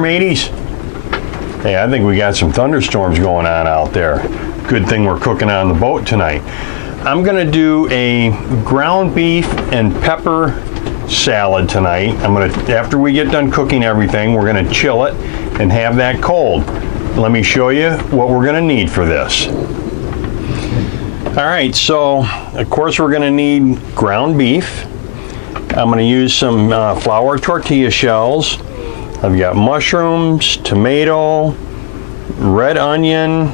there, mateys? Hey, I think we got some thunderstorms going on out there. Good thing we're cooking on the boat tonight. I'm gonna do a ground beef and pepper salad tonight. After we get done cooking everything, we're gonna chill it and have that cold. Let me show you what we're gonna need for this. All right, so of course we're gonna need ground beef. I'm gonna use some flour tortilla shells. I've got mushrooms, tomato, red onion,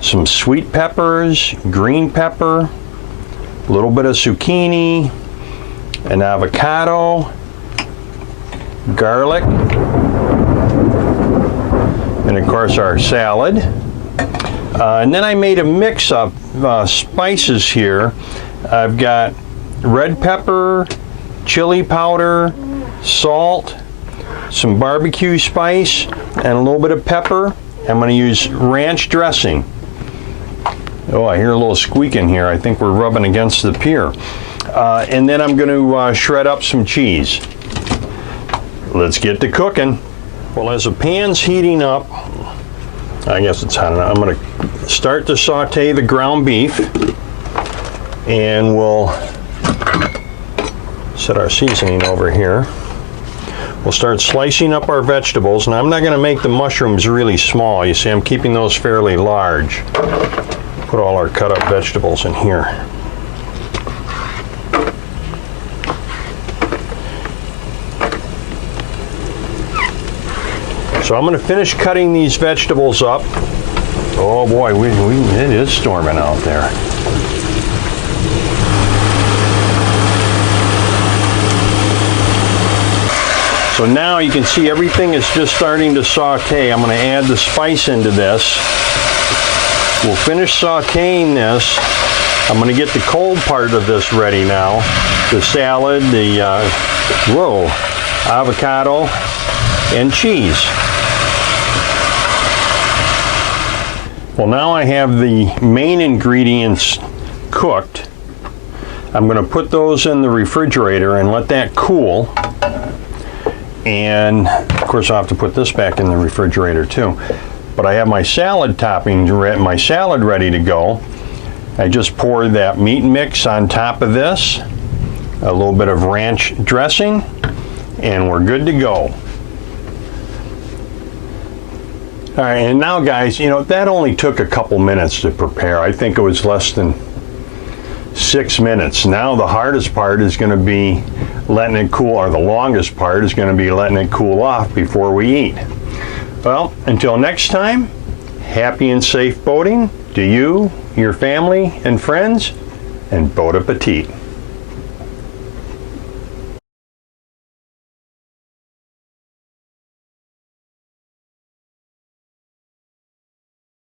some sweet peppers, green pepper, a little bit of zucchini, an avocado, garlic, and of course our salad. And then I made a mix of spices here. I've got red pepper, chili powder, salt, some barbecue spice, and a little bit of pepper. I'm going to use ranch dressing. Oh, I hear a little squeaking here. I think we're rubbing against the pier. And then I'm going to shred up some cheese. Let's get to cooking. Well, as the pan's heating up, I guess it's hot enough. I'm going to start to saute the ground beef, and we'll set our seasoning over here. We'll start slicing up our vegetables, and I'm not going to make the mushrooms really small. You see, I'm keeping those fairly large. Put all our cut up vegetables in here. So I'm going to finish cutting these vegetables up. Oh boy, it is storming out there. So now you can see everything is just starting to saute. I'm going to add the spice into this. We'll finish sauteing this. I'm going to get the cold part of this ready now. The salad, the avocado, and cheese. Well, now I have the main ingredients cooked. I'm going to put those in the refrigerator and let that cool. And of course I'll have to put this back in the refrigerator too. But I have my salad topping, my salad ready to go. I just pour that meat mix on top of this, a little bit of ranch dressing, and we're good to go. All right, and now guys, you know, that only took a couple minutes to prepare. I think it was less than 6 minutes. Now the hardest part is going to be letting it cool, or the longest part is going to be letting it cool off before we eat. Well, until next time, happy and safe boating to you, your family, and friends, and bon appetit.